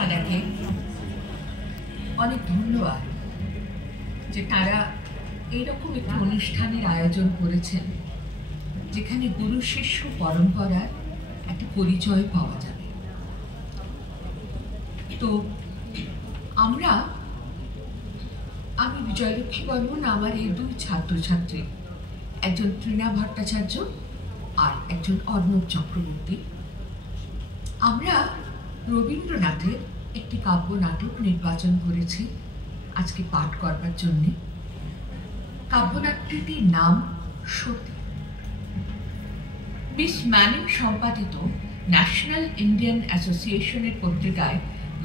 পাড়াকে অনেক ধন্যবাদ যে তারা এইরকম একটি অনুষ্ঠানের আয়োজন করেছেন যেখানে গুরু শিষ্য পরম্পরার একটা পরিচয় পাওয়া যাবে। তো আমি বিজয়লক্ষ্মী বর্মন, আমার এই দুই ছাত্রছাত্রী, একজন তৃণা ভট্টাচার্য আর একজন অর্ণব চক্রবর্তী, আমরা রবীন্দ্রনাথের একটি কাব্য নাটক নির্বাচন করেছি আজকে পাঠ করবার জন্য। কাব্যনাট্যটির নাম সতী। মিস ম্যানিং সম্পাদিত ন্যাশনাল ইন্ডিয়ান অ্যাসোসিয়েশনের পত্রিকায়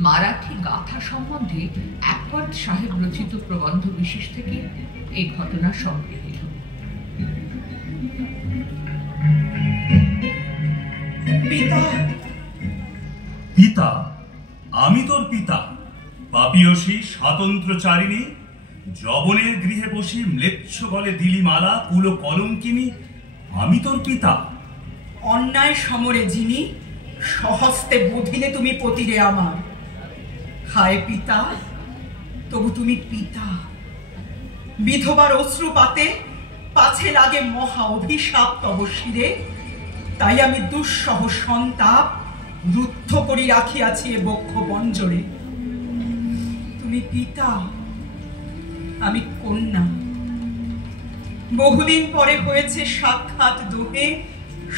মারাঠি গাথা সম্বন্ধে অ্যাকওয়ার্ড সাহেব রচিত প্রবন্ধ বিশেষ থেকে এই ঘটনা সংগৃহীত। পিতা, পিতা, আমি তোর পিতা, পাপিয়সী স্বাতন্ত্রচারিণী, যবনের গৃহে বসি ম্লেচ্ছ গলে দিলি মালা, কুলো কলঙ্কিনী, আমি তোর পিতা। অন্যায় সমরে যিনি, সহস্তে বধিলে তুমি পতিরে আমার। হায় পিতা, তবু তুমি পিতা। বিধবার অশ্রুপাতে পাছে লাগে মহা অভিশাপ তব শিরে, তাই আমি দুঃসহ সন্তাপ রুদ্ধ করি রাখিয়াছি এ বক্ষ পঞ্জরে। তুমি পিতা, আমি কন্যা। বহুদিন পরে হয়েছে সাক্ষাৎ দোহে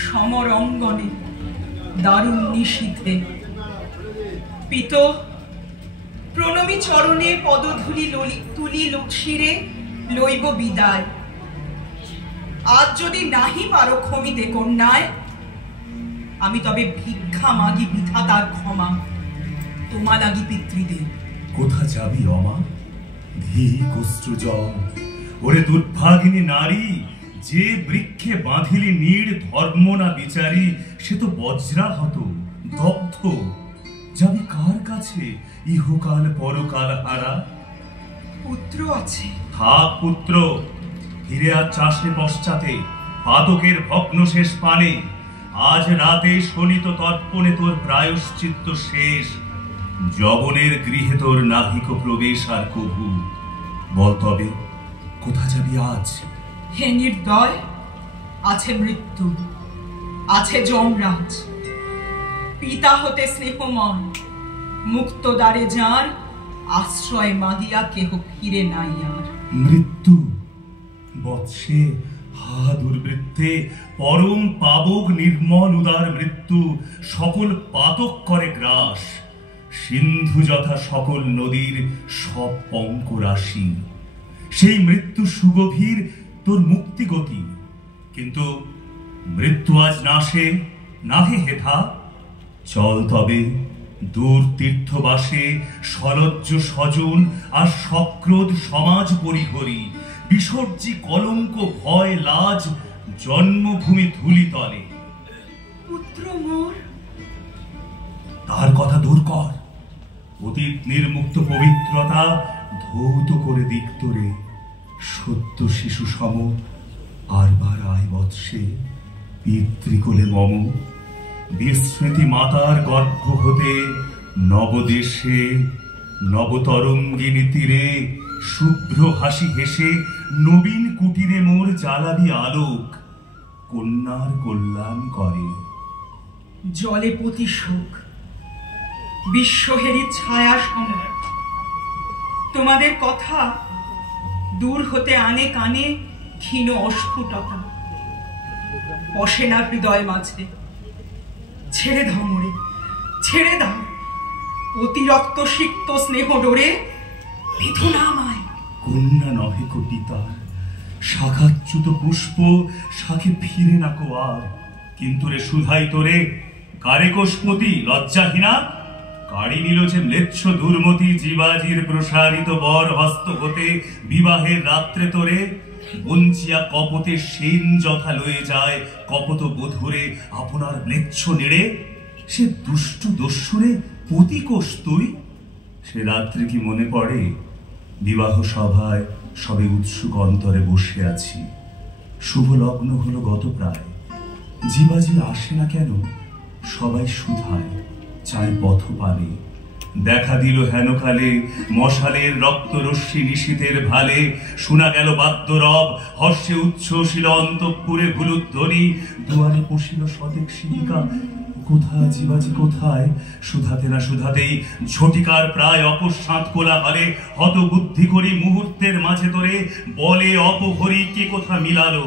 সমর অঙ্গনে দারুণ নিশীথে। পিত, প্রণমী চরণে পদধূলি তুলি শিরে লইব বিদায়। আজ যদি নাহি পারো ক্ষমিতে কন্যায়, আমি তবে ভিক্ষা মাগি বিধাতার ক্ষমা, তোমা লাগি পিতৃদের। কোথা যাবি অমা? ধী কষ্টু জল। ওরে দুর্ভাগিনী নারী, যে বৃক্ষে বাঁধিলি নীড় ধর্ম না বিচারি, সে তো বজ্রাহত দগ্ধ। যাবি কার কাছে ইহকাল পরকাল হারা? পুত্র আছে। থাক পুত্র, ফিরে আর চাষে পশ্চাতে পাতকের ভগ্ন শেষ পানে। আজ রাতে শোনিত তর্পণে তোর প্রায়শ্চিত্ত শেষ। যবনের গৃহে তোর নাহিক প্রবেশ আর কভু। বল তবে কোথা যাবি আজ? হে নির্দয়, আছে মৃত্যু, আছে যমরাজ। পিতা হতে স্নেহময়, মুক্ত দ্বারে যার আশ্রয় মাগিয়া কেহ ফিরে নাই আর। মৃত্যু বৎসে, হা দুর্বৃত্তে, পরম পাবক নির্মল উদার মৃত্যু সকল পাতক করে গ্রাস। সিন্ধু যথা সকল নদীর সব পঙ্ক রাশি। সেই মৃত্যু সুগভীর তোর মুক্তি গতি, কিন্তু মৃত্যু আজ নাশে নাহে হেথা। চল তবে দূর তীর্থবাসে সলজ্জ স্বজন আর সক্রোধ সমাজ পরিহরি, বিসর্জি কলঙ্ক ভয় লাজ জন্মভূমি ধুলি তলে। পুত্র মোর, তার কথা দূর কর। অতীত নির্মুক্ত পবিত্রতা ধৌত করে দিক্তরে সত্য শিশু সম আরবার আয় বৎসে পিতৃকোলে মম। বিস্মৃতি মাতার গর্ভ হতে নবদেশে নবতরঙ্গিনী তীরে শুভ্র হাসি হেসে নবীন কুটিরে মোর জ্বালাবি আলোক কন্যার কল্যাণ করে। জলে পতি শোক, বিশ্বহেরি ছায়া সম। তোমাদের কথা দূর হতে আনে কানে ক্ষীণ অস্ফুটতা। বসে না হৃদয় মাঝে। ছেড়ে দাও মোরে, ছেড়ে দাও। অতিরক্ত সিক্ত স্নেহ ডোরে বিধু না আমায়। কন্যা নহে কো পিতার, শাখাচ্যুত পুষ্প শাখে ফিরে না কো আর। কিন্তু রে সুধাই তোরে কারে কোষ্পতি লজ্জাহীনা? কাড়ি নিল যে ম্লেচ্ছ দুর্মতি জীবাজির প্রসারিত বর হস্ত হতে বিবাহের রাত্রে তোরে। বঞ্চিয়া কপতে সেন যথা লয়ে যায় কপত বধুরে আপনার ম্লেচ্ছ নেড়ে। সে দুষ্ট দস্যুরে পতি কোষ তুই? সে রাত্রে কি মনে পড়ে? বিবাহ সভায় সবে উৎসুক অন্তরে বসে আছি। শুভ লগ্ন হলো গত প্রায়। জীবাজি আসে না কেন? সবাই সুধায় চায় পথ পানে। দেখা দিল হেনকালে মশালের রক্তরশ্মি নিশীথের ভালে, শোনা গেল বাদ্যরব, হর্ষে উচ্ছ্বসিল অন্তঃপুরে ভুলুধ্বনি, দুয়ারে পশিল শতেক শিবিকা। কোথায় জীবাজি কোথায়? শুধাতে না শুধাতেই ঝটিকার প্রায় অকস্মাৎ কোলাহলে হতবুদ্ধি করি মুহূর্তের মাঝে তোরে বলে অপহরি কে কোথা মিলালো।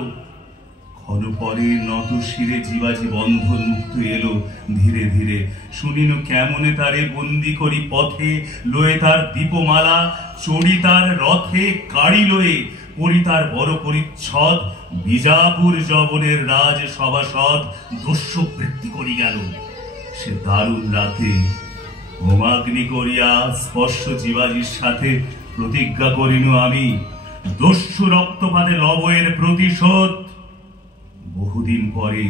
ক্ষণপরে নত শিরে জীবাজি বন্ধন মুক্ত এলো ধীরে ধীরে, শুনিনু কেমনে তারে বন্দি করি পথে, লয়ে তার দীপমালা চড়ি তার রথে, গাড়ি লয়ে পরি তার বড় পরিচ্ছদ, বিজাপুর যবনের রাজ সভাসদ দস্যুবৃত্তি করি গেল। সে দারুণ রাতে হোমাগ্নি করিয়া স্পর্শ জীবাজির সাথে প্রতিজ্ঞা করিনু আমি, দস্যু রক্তপাতে লবয়ের প্রতিশোধ। বহুদিন পরে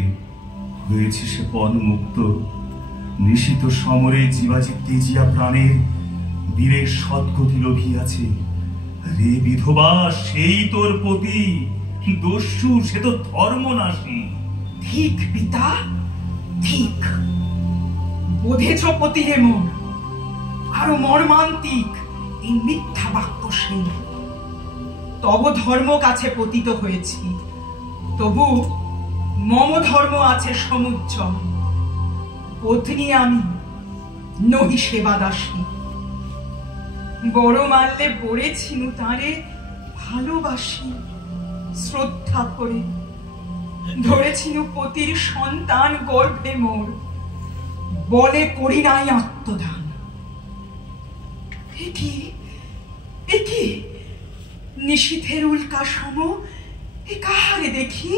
হয়েছে সে পণমুক্ত, নিশিত সমরে জীবাজি তেজিয়া প্রাণের বীরের সদ্গতি লভিয়াছে। রে বিধবা, সেই তোর পতি, দস্যু সে তো ধর্মনাশী। ঠিক পিতা, ঠিক বোধেছ পতি হে মোর, আরো মর্মান্তিক এই মিথ্যা বাক্য সেই। তব ধর্ম কাছে পতিত হয়েছি, তবু মম ধর্ম আছে সমুজ্জ্বল। পত্নী আমি, নহি সেবাদাসী। বড় মারলে বড়েছিনু তারে ভালোবাসি শ্রদ্ধা করে, ধরেছিনু পতির সন্তান গর্ভে মোর, বলে করি নাই আত্মদান। একি নিশীথের উল্কা সম এ কাহারে দেখি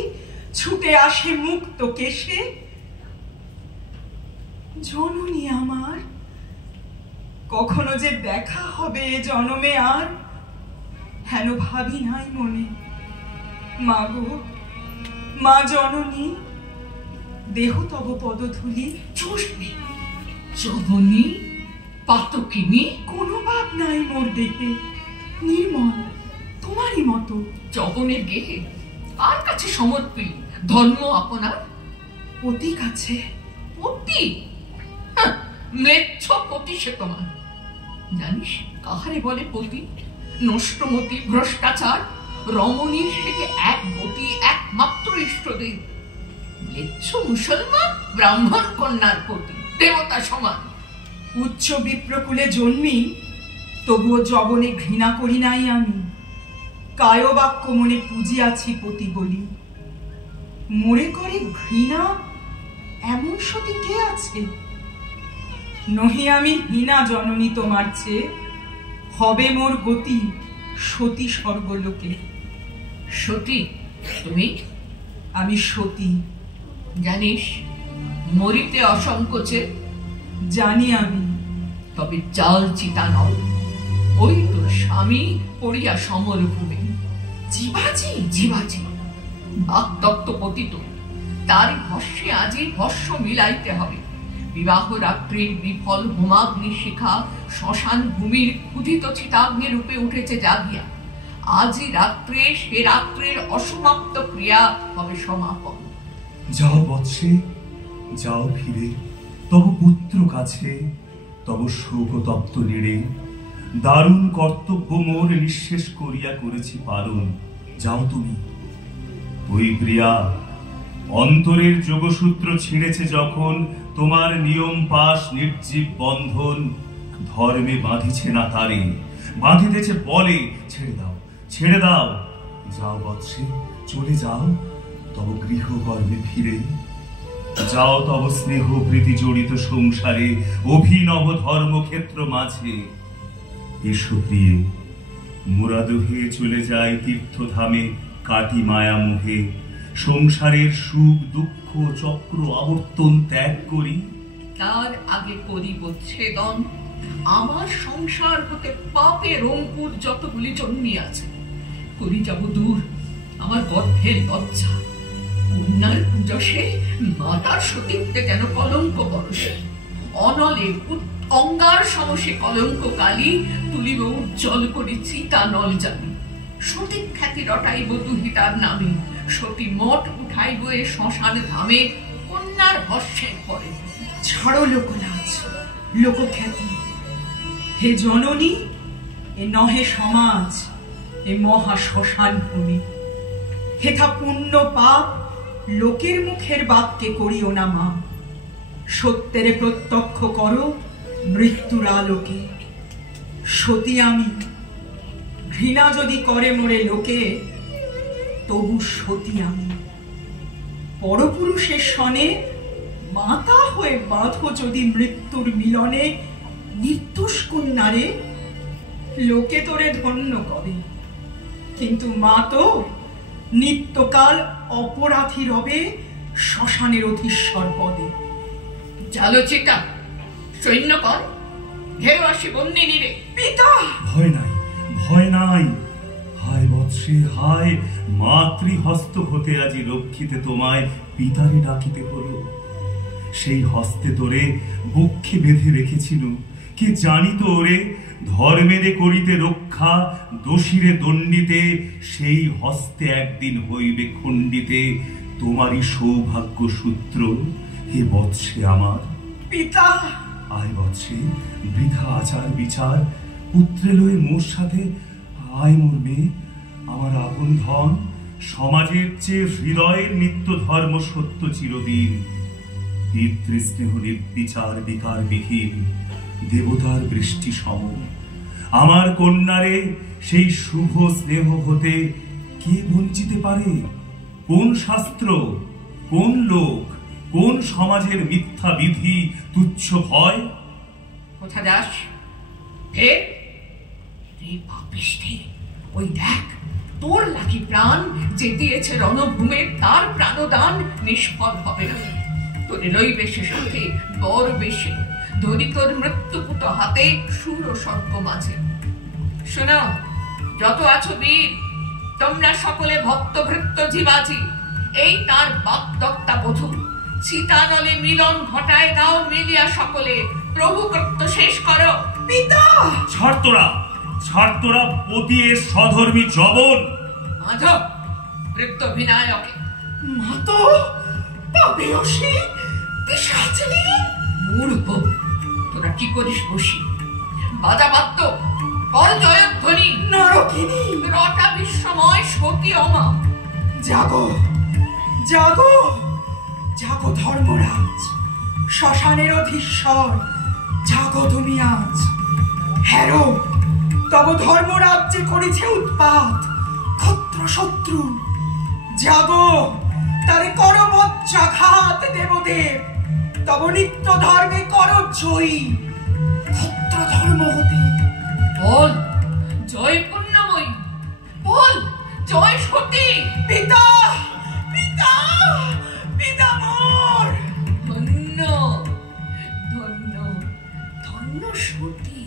ছুটে আসে মুক্ত কেশে। জননী আমার, কখনো যে দেখা হবে এ জনমে আর, হেন ভাবি নাই মনে। মা গো, মা জননী, দেহ তব পদধূলি। যবনী পাতকিনী, কোনো ভাব নাই মোর দেহে, নির্মল তোমারই মতো। যবনের গেহে আর কাছে সমর্পি ধর্ম আপনার? পতি কাছে। পতি? ম্লেচ্ছ পতি সে তোমার। জানিস কাহারে বলে পতি? নষ্টমতি, ভ্রষ্টাচার, রমণীর থেকে এক গতি, একমাত্র ইষ্টদেব। ম্লেচ্ছ মুসলমান ব্রাহ্মণ কন্যার পতি, দেবতা সমান। উচ্চ বিপ্রকুলে জন্মি, তবুও যবনে ঘৃণা করি নাই আমি। কায় বাক্য মনে পুজিয়াছি পতি বলি। মোরে করে ঘৃণা এমন সতী কে আছে? নহি আমি হীনা জননী তোমার চেয়ে, হবে মোর গতি সতী স্বর্গলোকে। সতী তুমি? আমি সতী। জানিস মরিতে অসংকোচে? জানি আমি। তবে চাল চিতা নল, ওই তোর স্বামী পড়িয়া সমরভূমে। জীবাজি জীবাজি বাক্তত্ব পতিত, তার ভস্যে আজি ভস্য মিলাইতে হবে। বিবাহ রাত্রির বিফল হোমাগ্নি শিখা শ্মশান ভূমির ক্ষুধিত চিতাগ্নি রূপে উঠেছে জাগিয়া। আজই রাত্রে সে রাত্রের অসমাপ্ত ক্রিয়া হবে সমাপন। যাও বৎসে, যাও ফিরে তব পুত্র কাছে, তব শোকতপ্ত নীড়ে। দারুণ কর্তব্য মোর নিঃশেষ করিয়া করেছি পালন। যাও তুমি। ওই প্রিয়া, অন্তরের যোগসূত্র ছিঁড়েছে যখন, তোমার নিয়ম পাশ নির্জীব বন্ধন ধর্মে বাঁধিছে না তারে, বাঁধিতেছে বলে ছেড়ে দাও, ছেড়ে দাও। যাও বৎসে, চলে যাও তব গৃহকর্মে ফিরে। যাও তব স্নেহ প্রীতি জড়িত সংসারে, অভিনব ধর্মক্ষেত্র মাঝে। এসো প্রিয়ে, মুরাদ হয়ে চলে যায় তীর্থধামে, কাটি মায়া মোহে। সংসারের সুখ দুঃখ চক্র আবর্তন ত্যাগ করি। তার আগে করিব ছেদন আমার সংসার হতে পাপের অঙ্কুর যতগুলি জন্মিয়াছে। করি যাব দূর আমার গর্ভের লজ্জা। কন্যার পূজসে মাতার সতীত্বে যেন কলঙ্ক বরসে। অনলে অঙ্গার সমসে কলঙ্ক কালি, তুলিব উজ্জ্বল করি চিতা নল জানি। সতী খ্যাতি রটাইব দুহিতার নামে, সতী মঠ উঠাইব এ শ্মশান ধামে। কন্যার ভস্যের পরে ছাড়ো লোকলাজ লোকখ্যাতি, হে জননী, এ নহে সমাজ, এ মহা শ্মশান ভূমি। হেথা পুণ্য পাপ লোকের মুখের বাক্যে করিও না মা। সত্যের প্রত্যক্ষ করো মৃত্যুর আলোকে। সতী আমি, ঘৃণা যদি করে মোরে লোকে, তবু সতী আমি। পরপুরুষের সনে মাতা হয়ে বাঁধো যদি মৃত্যুর মিলনে, নির্দোষ কন্যারে লোকে তোরে ধন্য করে। কিন্তু মা তো নিত্যকাল অপরাধী রবে শ্মশানের অধীশ্বর পদে। জালচিকা সৈন্যকর, হে আসি বন্দিনী রে। পিতা! ভয় নাই, ভয় নাই। হায় বৎসে হায়, মাতৃহস্ত হতে আজি রক্ষিতে তোমায় পিতারে ডাকিতে হলো। সেই হস্তে তোরে বক্ষে বেঁধে রেখেছিল, কে জানিত ওরে ধর্মেরে করিতে রক্ষা, দোষীরে দণ্ডিতে সেই হস্তে একদিন হইবে খণ্ডিতে তোমারই সৌভাগ্য সূত্র। হে বৎসে আমার। পিতা! আয় বৎসে, বৃথা আচার বিচার পুত্রে লয়ে মোর সাথে আয় মোর মেয়ে, আমার আপন ধন। সমাজের চেয়ে হৃদয়ের নিত্য ধর্ম সত্য চিরদিন। পিতৃস্নেহ নির্বিচার বিকার বিহীন, দেবতার বৃষ্টি সম। আমার কন্যারে সেই শুভ স্নেহ হতে কে বঞ্চিতে পারে? কোন শাস্ত্র, কোন লোক, কোন সমাজের মিথ্যা বিধি, তুচ্ছ ভয়? কোথা যাস? হে রে পাপিষ্ঠে, ওই দেখ তোর লাকি প্রাণ যে দিয়েছে রণভূমে, তার প্রাণদান নিষ্ফল হবে না। তোরে লইবে সে সাথে বড় বেশে, ধরি তোর মৃত্যুপুত হাতে সুর সর্প মাঝে। শোনো, যত আছো বীর, তোমরা সকলে ভক্ত ভৃত্য জীবাজি, এই তার বাগদত্তা বধূ চিতানলে মিলন ঘটায় দাও মিলিয়া সকলে, প্রভু কর্ত শেষ করো। পিতা! ছাড় তোরা, ছাড় তোরা পতিয়ে সধর্মী জবন। মাধব বৃত্ত বিনায়কে। মা তো পাপিয়সী পিশাচিনী। মূর্খ, তোরা কি করিস বসি? বাজা বাদ্য কর জয়ধ্বনি। নরকিনী! রটা বিশ্বময় সতী অমা। জাগো, জাগো, জাগো ধর্মরাজ, শ্মশানের অধীশ্বর, জাগো তুমি আজ। হেরো, তব ধর্মরাজ্যে করেছে উৎপাত ক্ষত্র শত্রু। জাগো, তারে করো বজ্রাঘাত দেবদেব, তব নিত্য ধর্মে করো জয়ী ক্ষত্র ধর্ম হতে। বল জয় পুণ্যময়ী, বল জয় সতী। পিতা! পিতা! পিতা মোর! ধন্য ধন্য ধন্য সতী।